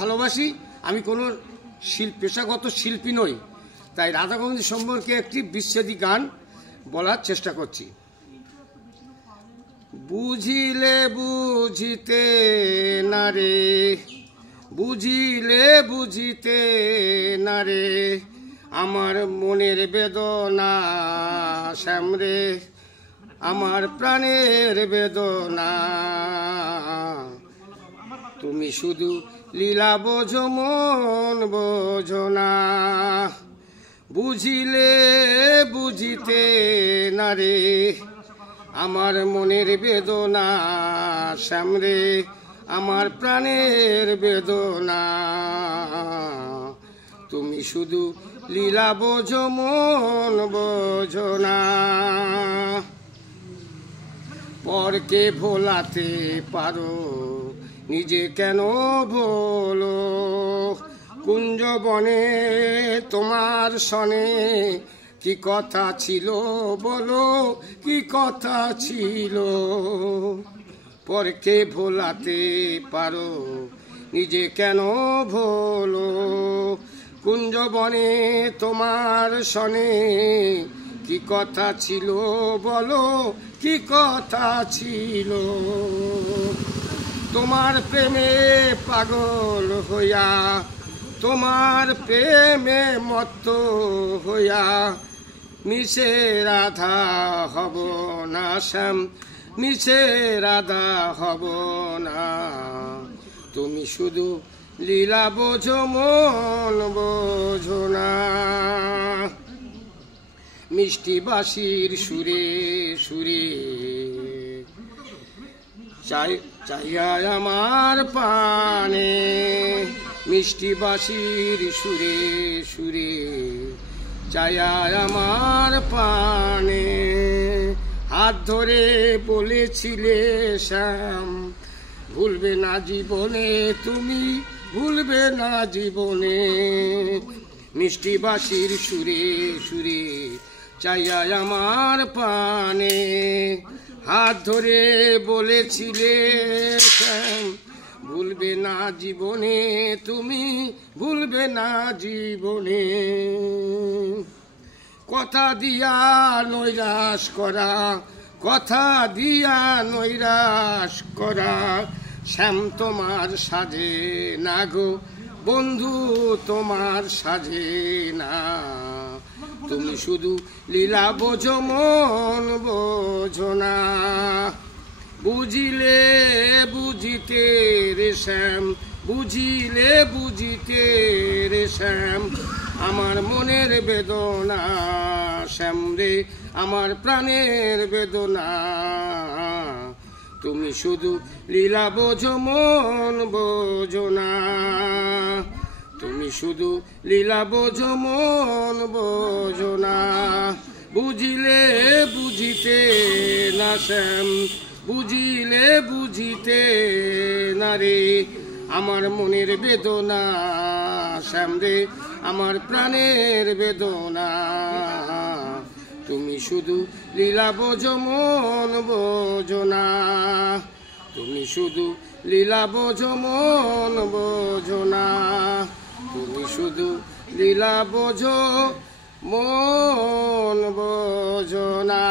ভালোবাসি, আমি কোনো পেশাগত শিল্পী নই, তাই রাধা গোবিন্দ সম্পর্কে একটি বিচ্ছেদী গান বলার চেষ্টা করছি। বুঝিলে বুঝিতে না রে, বুঝিলে বুঝিতে না রে, আমার মনের বেদনা শ্যামরে, আমার প্রাণের বেদনা। তুমি শুধু লীলা বোঝো মন বোঝো না, বুঝিলে বুঝিতে না রে, আমার মনের বেদনা শ্যামরে, আমার প্রাণের বেদনা। তুমি শুধু লীলা বোঝো মন বোঝো না। পরকে ভোলাতে পারো, নিজে কেন ভোলো? কুঞ্জ বনে তোমার সনে কি কথা ছিল বলো, কি কথা ছিল? পরকে ভোলাতে পারো, নিজে কেন ভোলো? কুঞ্জ বনে তোমার সনে কি কথা ছিল বলো, কি কথা ছিল? তোমার প্রেমে পাগল হইয়া, তোমার প্রেমে মত্ত হইয়া, মিছে রাধা হব না শ্যাম, মিছে রাধা হব না। তুমি শুধু লীলা বোঝো মন বোঝো না। মিষ্টি বাঁশির সুরে সুরে চাইয়া আমার পানে, মিষ্টি বাঁশির সুরে সুরে চাইয়া আমার পানে। হাত ধরে বলেছিলে শ্যাম, ভুলবে না জীবনে তুমি, ভুলবে না জীবনে। মিষ্টি বাঁশির সুরে সুরে চাইয়া আমার পানে, হাত ধরে বলেছিলে শ্যাম, ভুলবে না জীবনে তুমি, ভুলবে না জীবনে। কথা দিয়া নৈরাশ করা, কথা দিয়া নৈরাশ করা, শ্যাম তোমার সাজে না গো বন্ধু, তোমার সাজে না। তুমি শুধু লীলা বোঝো মন বোঝো না, বুঝিলে বুঝিতে রে শ্যাম, বুঝিলে বুঝিতে রে শ্যাম, আমার মনের বেদনা শ্যাম রে, আমার প্রাণের বেদনা। তুমি শুধু লীলা বোঝো মন বোঝো না, তুমি শুধু লীলা বোঝো মন বোঝো না। বুঝিলে বুঝিতে না শ্যাম, বুঝিলে বুঝিতে না রে, আমার মনের বেদনা শ্যাম রে, আমার প্রাণের বেদনা। তুমি শুধু লীলা বোঝো মন বোঝো না, তুমি শুধু লীলা বোঝো মন বোঝো না, তুমি শুধু লীলা বোঝো মন বোঝো না।